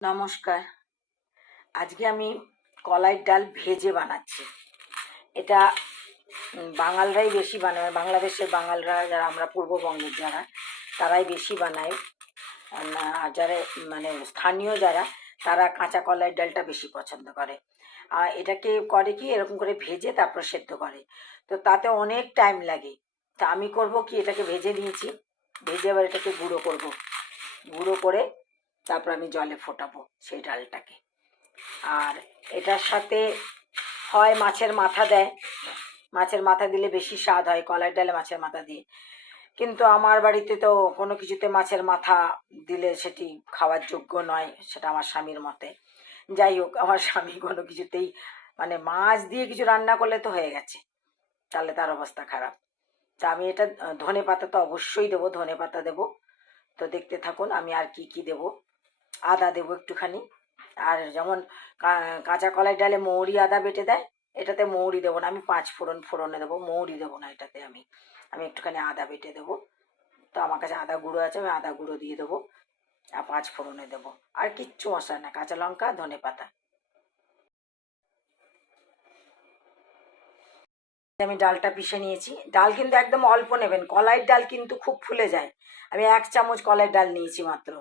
নমস্কার। আজকে আমি কলাইয়ের ডাল ভেজে বানাচ্ছি। এটা বাঙালরাই বেশি বানায়, বাংলাদেশের বাঙালরা যারা, আমরা পূর্ববঙ্গের যারা, তারাই বেশি বানায়। আর যারা মানে স্থানীয় যারা, তারা কাঁচা কলাইয়ের ডালটা বেশি পছন্দ করে। আর এটাকে করে কি, এরকম করে ভেজে তারপর সেদ্ধ করে, তো তাতে অনেক টাইম লাগে। তা আমি করব কি, এটাকে ভেজে নিয়েছি, ভেজে আবার এটাকে গুঁড়ো করব। গুঁড়ো করে তারপর আমি জলে ফোটাবো সেই ডালটাকে। আর এটার সাথে হয় মাছের মাথা দেয়, মাছের মাথা দিলে বেশি স্বাদ হয় কলাইয়ের ডালে মাছের মাথা দিয়ে। কিন্তু আমার বাড়িতে তো কোনো কিছুতে মাছের মাথা দিলে সেটি খাওয়ার যোগ্য নয়, সেটা আমার স্বামীর মতে। যাই হোক, আমার স্বামী কোনো কিছুতেই মানে মাছ দিয়ে কিছু রান্না করলে তো হয়ে গেছে, তাহলে তার অবস্থা খারাপ। তা আমি এটা ধনে পাতা তো অবশ্যই দেবো, ধনে পাতা দেবো। তো দেখতে থাকুন আমি আর কি কি দেবো। আদা দেবো একটুখানি। আর যেমন কাঁচা কলাই ডালে মৌরি আদা বেটে দেয়, এটাতে মৌরি দেবো না, আমি পাঁচ ফোড়নে দেবো, মৌরি দেবো না এটাতে। আমি একটুখানি আদা বেটে দেবো। তো আমার কাছে আদা গুঁড়ো আছে, আমি আদা গুঁড়ো দিয়ে দেবো। আর পাঁচ ফোড়নে দেবো, আর কিচ্ছু মশলা না, কাঁচা লঙ্কা, ধনে পাতা। আমি ডালটা পিষে নিয়েছি। ডাল কিন্তু একদম অল্প নেবেন, কলাইয়ের ডাল কিন্তু খুব ফুলে যায়। আমি 1 চামচ কলাইয়ের ডাল নিয়েছি মাত্র,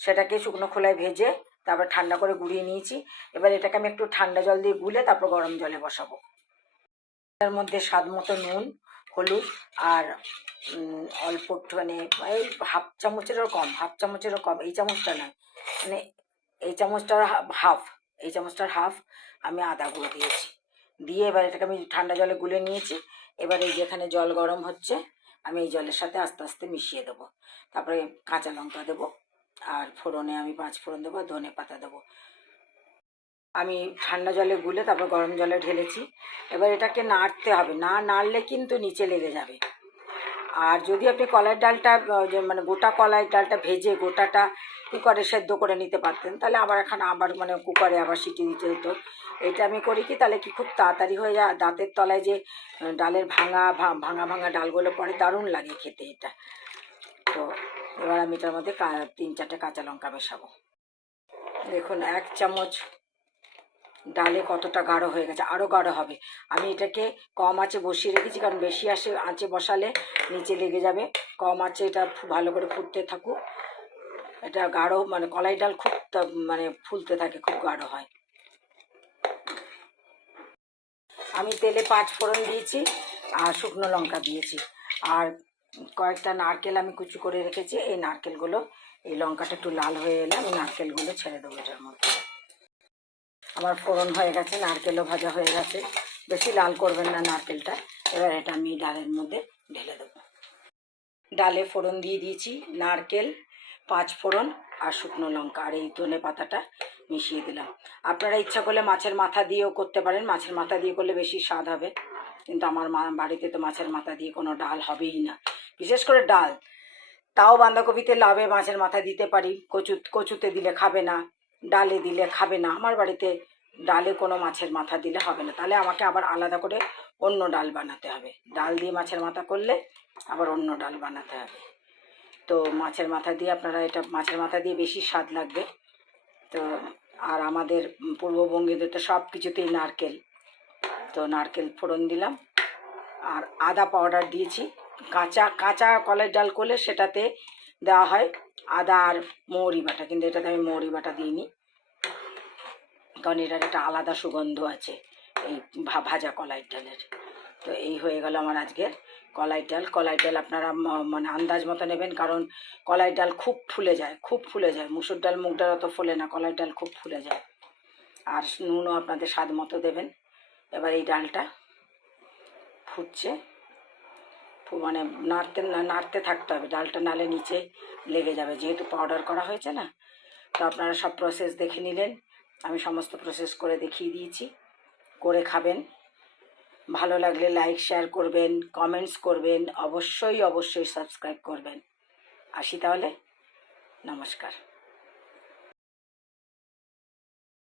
সেটাকে শুকনো খোলায় ভেজে তারপর ঠান্ডা করে গুঁড়িয়ে নিয়েছি। এবার এটাকে আমি একটু ঠান্ডা জল দিয়ে গুলে তারপর গরম জলে বসাবো। তার মধ্যে স্বাদ মতো নুন, হলুদ, আর অল্প একটুখানি, এই হাফ চামচেরও কম, এই চামচটা নয়, মানে এই চামচটার হাফ, এই চামচটার হাফ আমি আদা গুঁড়ো দিয়েছি। দিয়ে এবার এটাকে আমি ঠান্ডা জলে গুলে নিয়েছি। এবার এই যেখানে জল গরম হচ্ছে, আমি এই জলের সাথে আস্তে আস্তে মিশিয়ে দেবো। তারপরে কাঁচা লঙ্কা দেবো, আর ফোড়নে আমি 5 ফোড়ন দেবো, ধনে পাতা দেবো। আমি ঠান্ডা জলে গুলে তারপর গরম জলে ঢেলেছি। এবার এটাকে নাড়তে হবে, না নাড়লে কিন্তু নিচে লেগে যাবে। আর যদি আপনি কলাইয়ের ডালটা যে মানে গোটা কলাইয়ের ডালটা ভেজে গোটাটা কুকারে সেদ্ধ করে নিতে পারতেন, তাহলে আবার মানে কুকারে আবার সিটি দিতে হতো। এটা আমি করি কি, তাহলে কি খুব তাড়াতাড়ি হয়ে যায়। দাঁতের তলায় যে ডালের ভাঙা ভাঙা ডালগুলো পড়ে, দারুণ লাগে খেতে এটা। তো এবার আমি এটার মধ্যে 3-4টে কাঁচা লঙ্কা মেশাবো। দেখুন 1 চামচ ডালে কতটা গাঢ় হয়ে গেছে, আরও গাঢ় হবে। আমি এটাকে কম আঁচে বসিয়ে রেখেছি, কারণ বেশি আঁচে বসালে নিচে লেগে যাবে। কম আঁচে এটা ভালো করে ফুটতে থাকুক। এটা গাঢ় মানে কলাই ডাল খুব মানে ফুলতে থাকে, খুব গাঢ় হয়। আমি তেলে 5 ফোড়ন দিয়েছি আর শুকনো লঙ্কা দিয়েছি, আর কয়েকটা নারকেল আমি কুচি করে রেখেছি। এই নারকেলগুলো, এই লঙ্কাটা একটু লাল হয়ে এলে আমি নারকেলগুলো ছেড়ে দেবো এটার মধ্যে। আমার ফোড়ন হয়ে গেছে, নারকেলও ভাজা হয়ে গেছে, বেশি লাল করবেন না নারকেলটা। এবার এটা আমি ডালের মধ্যে ঢেলে দেবো। ডালে ফোড়ন দিয়ে দিয়েছি, নারকেল, 5 ফোড়ন আর শুকনো লঙ্কা, আর এই ধনে পাতাটা মিশিয়ে দিলাম। আপনারা ইচ্ছা করলে মাছের মাথা দিয়েও করতে পারেন, মাছের মাথা দিয়ে করলে বেশি স্বাদ হবে। কিন্তু আমার বাড়িতে তো মাছের মাথা দিয়ে কোনো ডাল হবেই না, বিশেষ করে ডাল। তাও বাঁধাকপিতে লাভে মাছের মাথা দিতে পারি, কচুতে দিলে খাবে না, ডালে দিলে খাবে না। আমার বাড়িতে ডালে কোনো মাছের মাথা দিলে হবে না, তাহলে আমাকে আবার আলাদা করে অন্য ডাল বানাতে হবে। ডাল দিয়ে মাছের মাথা করলে আবার অন্য ডাল বানাতে হবে। তো মাছের মাথা দিয়ে আপনারা, এটা মাছের মাথা দিয়ে বেশি স্বাদ লাগবে। তো আর আমাদের পূর্ববঙ্গেতে তো সব কিছুতেই নারকেল, তো নারকেল ফোড়ন দিলাম। আর আদা পাউডার দিয়েছি। কাঁচা কলাইয়ের ডাল করলে সেটাতে দেওয়া হয় আদা আর মৌরি বাটা, কিন্তু এটাতে আমি মৌরি বাটা দিইনি, কারণ এটার একটা আলাদা সুগন্ধ আছে এই ভাজা কলাইয়ের ডালের। তো এই হয়ে গেল আমার আজকের কলাইয়ের ডাল। কলাইয়ের ডাল আপনারা মানে আন্দাজ মতো নেবেন, কারণ কলাইয়ের ডাল খুব ফুলে যায়, খুব ফুলে যায়। মুসুর ডাল মুগ ডাল অত ফোলে না, কলাইয়ের ডাল খুব ফুলে যায়। আর নুনও আপনাদের স্বাদ মতো দেবেন। এবার এই ডালটা ফুটছে, মানে নাড়তে থাকতে হবে ডালটা, নালে নিচে লেগে যাবে, যেহেতু পাউডার করা হয়েছে না। তো আপনারা সব প্রসেস দেখে নিলেন, আমি সমস্ত প্রসেস করে দেখিয়ে দিয়েছি। করে খাবেন। ভালো লাগলে লাইক শেয়ার করবেন, কমেন্টস করবেন, অবশ্যই সাবস্ক্রাইব করবেন। আসি তাহলে, নমস্কার।